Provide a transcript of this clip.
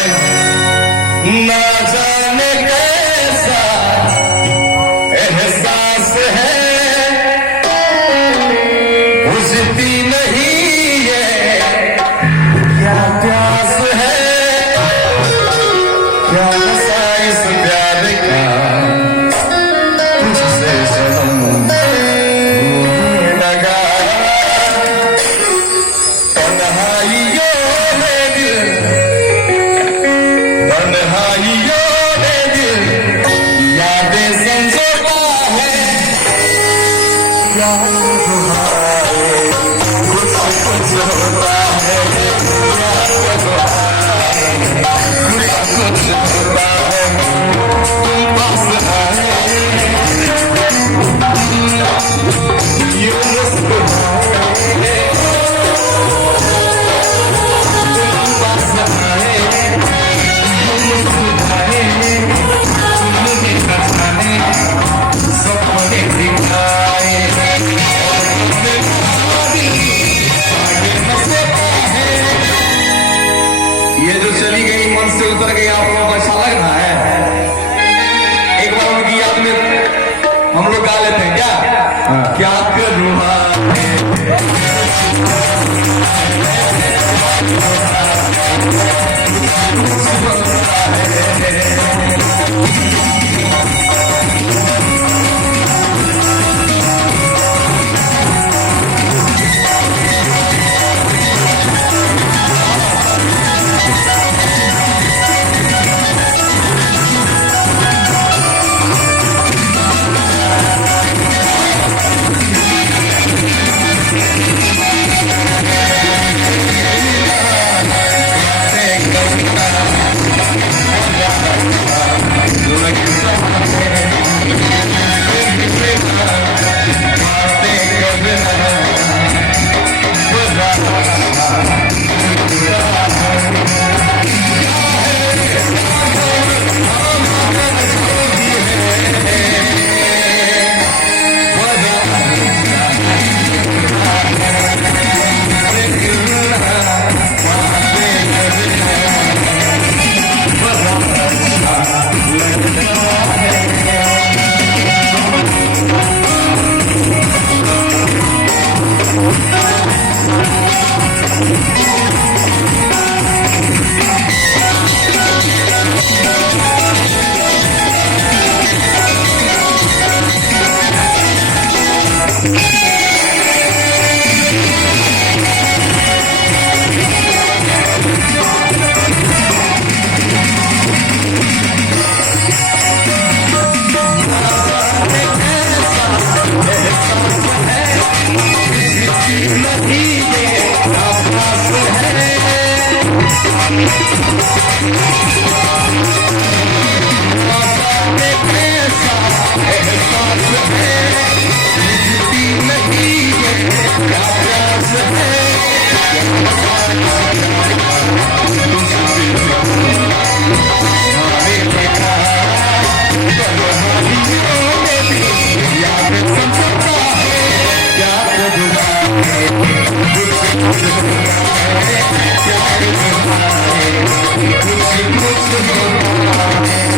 ना जाने कैसा एहसास है, बुझती नहीं ये क्या प्यास है, क्या नशा इस प्यार का तुझसे सनम होने लगा। तन्हाइयों में दिल, तन्हाइयों में दिल यादें संजोता है, याद तुम्हारे कुछ कुछ होता है, याद तुम्हारे कुछ कुछ होता है, तुम पास आए यूं मुस्कुराए, तुम पास आए यूं मुस्कुराए, तुमने सजाए सपने दिखाए, ये जो चली गई मन से उतर गई, आप लोगों को अच्छा लग रहा है? एक बार उनकी याद में हम लोग गा लेते हैं क्या? क्या करूँ नहीं, क्या प्यास है,